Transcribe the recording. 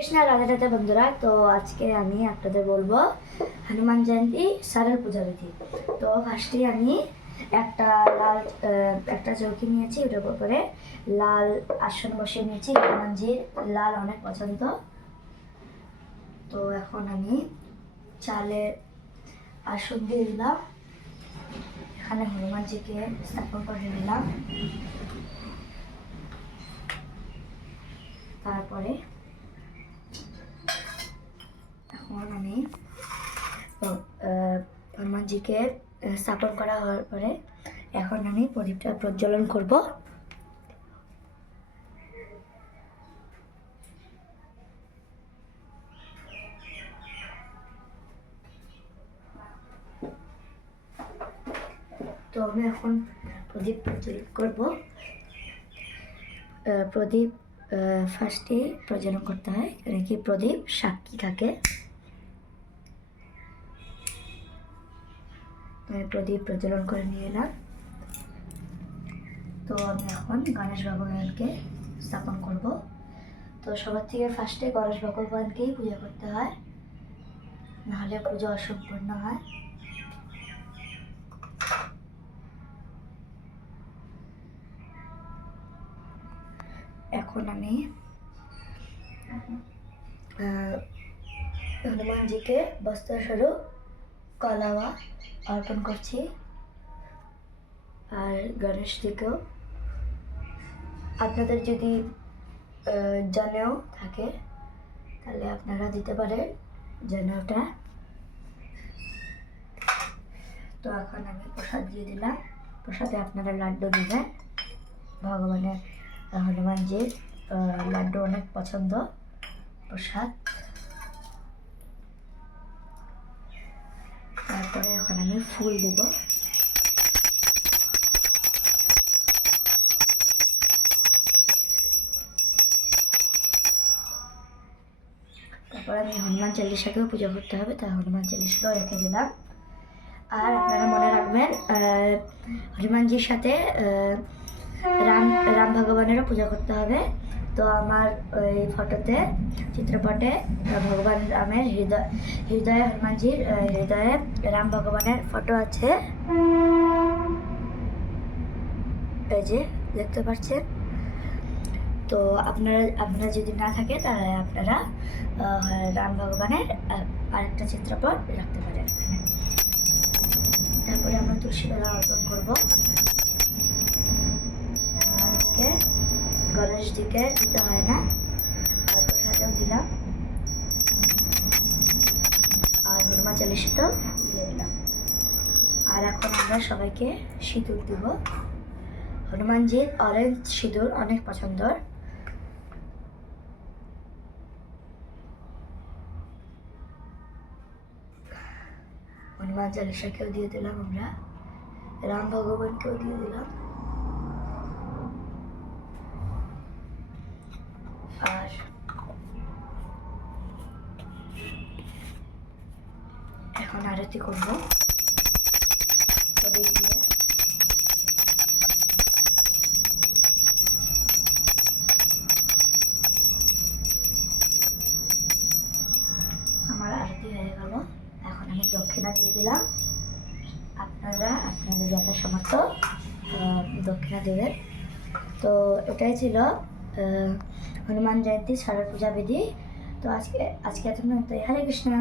কৃষ্ণ রাধে রাধে বন্ধুরা। তো আজকে আমি আপনাদের বলবো হনুমান জয়ন্তী সরল পূজা বিধি। তো ফার্স্টে আমি একটা চৌকি নিয়েছি, ওটার উপরে লাল আসন বসিয়ে নিয়েছি। হনুমানজির লাল অনেক পছন্দ। তো এখন আমি চালের আসন দিয়ে দিলাম, এখানে হনুমানজিকে স্থাপন করে নিলাম। তারপরে এখন আমি হনুমানজিকে স্থাপন করা হওয়ার পরে এখন আমি প্রদীপটা প্রজ্বলন করব। তো আমি এখন প্রদীপ প্রজ্বলন করব। প্রদীপ ফার্স্টে প্রজ্বলন করতে হয়, এখানে কি প্রদীপ সাক্ষী থাকে। আমি প্রদীপ প্রজ্বলন করে নিয়ে এলাম। তো আমি এখন গণেশ ভগবানকে স্থাপন করব। তো সবার থেকে ফার্স্টে গণেশ ভগবানকেই পূজা করতে হয়, নাহলে পুজো অসম্পূর্ণ হয়। এখন আমি হনুমানজিকে বস্ত্রস্বরূপ কলাওয়া অর্পণ করছি, আর গণেশজিকেও। আপনাদের যদি জনেও থাকে তাহলে আপনারা দিতে পারেন জনেওটা। তো এখন আমি প্রসাদ দিয়ে দিলাম। প্রসাদে আপনারা লাড্ডু দেবেন। ভগবানের হনুমানজির লাড্ডু অনেক পছন্দ প্রসাদ। তারপরে এখন আমি ফুল দেব। তারপর আমি হনুমান চালিশাকেও পুজো করতে হবে, তাই হনুমান চালিশাকেও রেখে দিলাম। আর আপনারা মনে রাখবেন হনুমানজির সাথে রাম ভগবানেরও পূজা করতে হবে। তো আমার ওই ফটোতে চিত্রপটে ভগবান রামের হৃদয়ে হনুমানজির হৃদয়ে রাম ভগবানের ফটো আছে, এই যে দেখতে পাচ্ছেন। তো আপনারা যদি না থাকে তাহলে আপনারা রাম ভগবানের আরেকটা চিত্রপট রাখতে পারেন এখানে। তারপরে আমরা তুলসী পাতা অর্পণ করবো। গণেশজিকে দিতে হয় না, আর প্রসাদেও দিলাম, আর হনুমান চালিশাতেও দিয়ে দিলাম। আর এখন আমরা সবাইকে সিঁদুর দিব। হনুমানজির অরেঞ্জ সিঁদুর অনেক পছন্দ। হনুমান চালিশাকেও দিয়ে দিলাম আমরা, রাম ভগবানকেও দিয়ে দিলাম। আর এখন আরতি করবো প্রদীপ দিয়ে। আমার আরতি হয়ে গেল, এখন আমি দক্ষিণা দিয়ে দিলাম। আপনারা আপনাদের যথাসামর্থ্য দক্ষিণা দেবেন। তো এটাই ছিল হনুমান জয়ন্তী সরল পূজা বিধি। তো আজকে এত হরে কৃষ্ণ।